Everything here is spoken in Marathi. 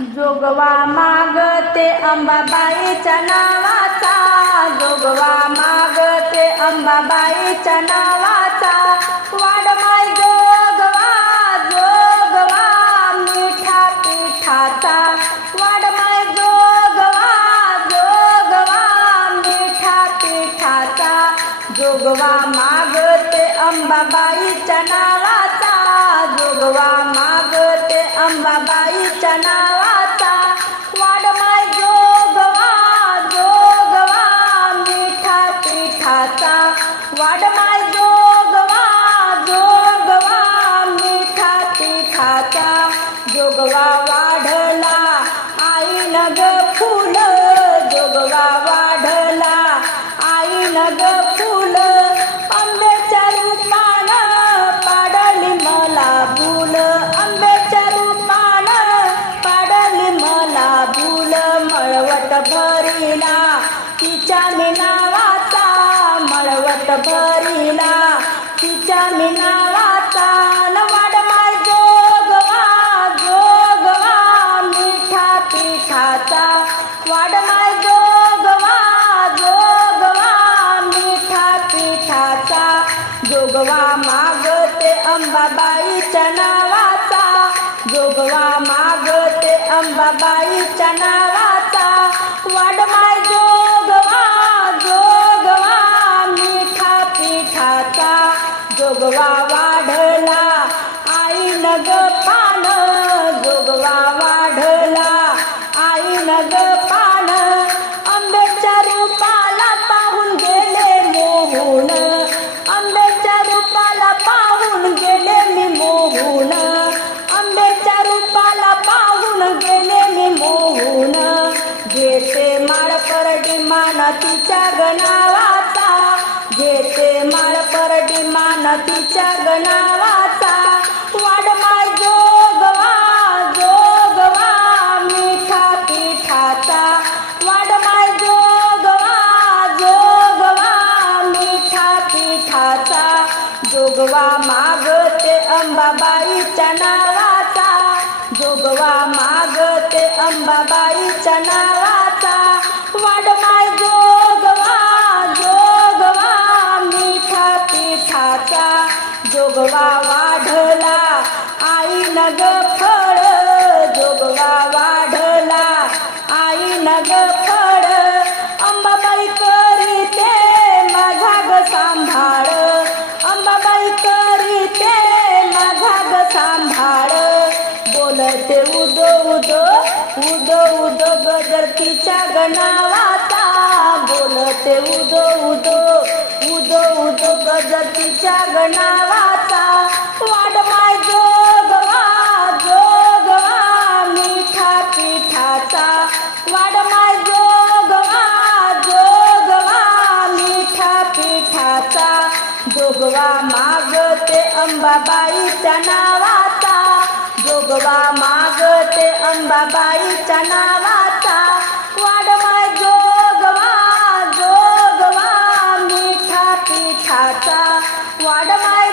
जोगवा मागते अंबाबाईच्या नावाचा. जोगवा मागते अंबाबाईच्या नावाचा. वाड माय जोगवा जोगवा मिठा पिठाचा. वाड माय जोगवा जोगवा मिठा पिठाचा. जोगवा मागते अंबाबाईच्या नावाचा. जोगवा मागते अंबाबाईच्या नावा जोगवा जोगवा मिठा पिठाचा जोगवा वाढला आई नग फुल. जोगवा वाढला आई नग फुल. आंब्याच्या रूपान पाडली मला भूल आंब्याच्या रूपान पाडली मला भूल मळवट भरीला तिच्या मी अंबाबाईच्या नावाचा जोगवा मागते अंबाबाईच्या नावाचा. वाढ परडी मान तिच्या गणावाचा. घेते माळ परडी मान तिच्या गणावाचा. वाढ माय जोगवा जोगवा मिठा पिठाचा. वाढ माय जोगवा जोगवा मिठा पिठाचा. जोगवा मागते अंबाबाईच्या नावाचा. जोगवा मागते अंबाबाईच्या नावाचा जोगवा वाढला आई नग फळ जोगवा वाढला आई नग फळ अंबाबाई करीते माझा ग सांभाळ अंबाबाई करीते माझा ग सांभाळ. बोलते उदो उदो उदो उदो गजर तिच्या गणावाचा. बोलते उदो उदो उदो उदो गजर तिच्या गणावाचा पिठाचा जोगवा जोगवा मिठा पिठाचा जोगवा मागते अंबाबाईच्या नावाचा. जोगवा मागते अंबाबाईच्या नावाचा. वाडमा माय जोगवा जोगवा मिठा पिठाचा वाडमा माय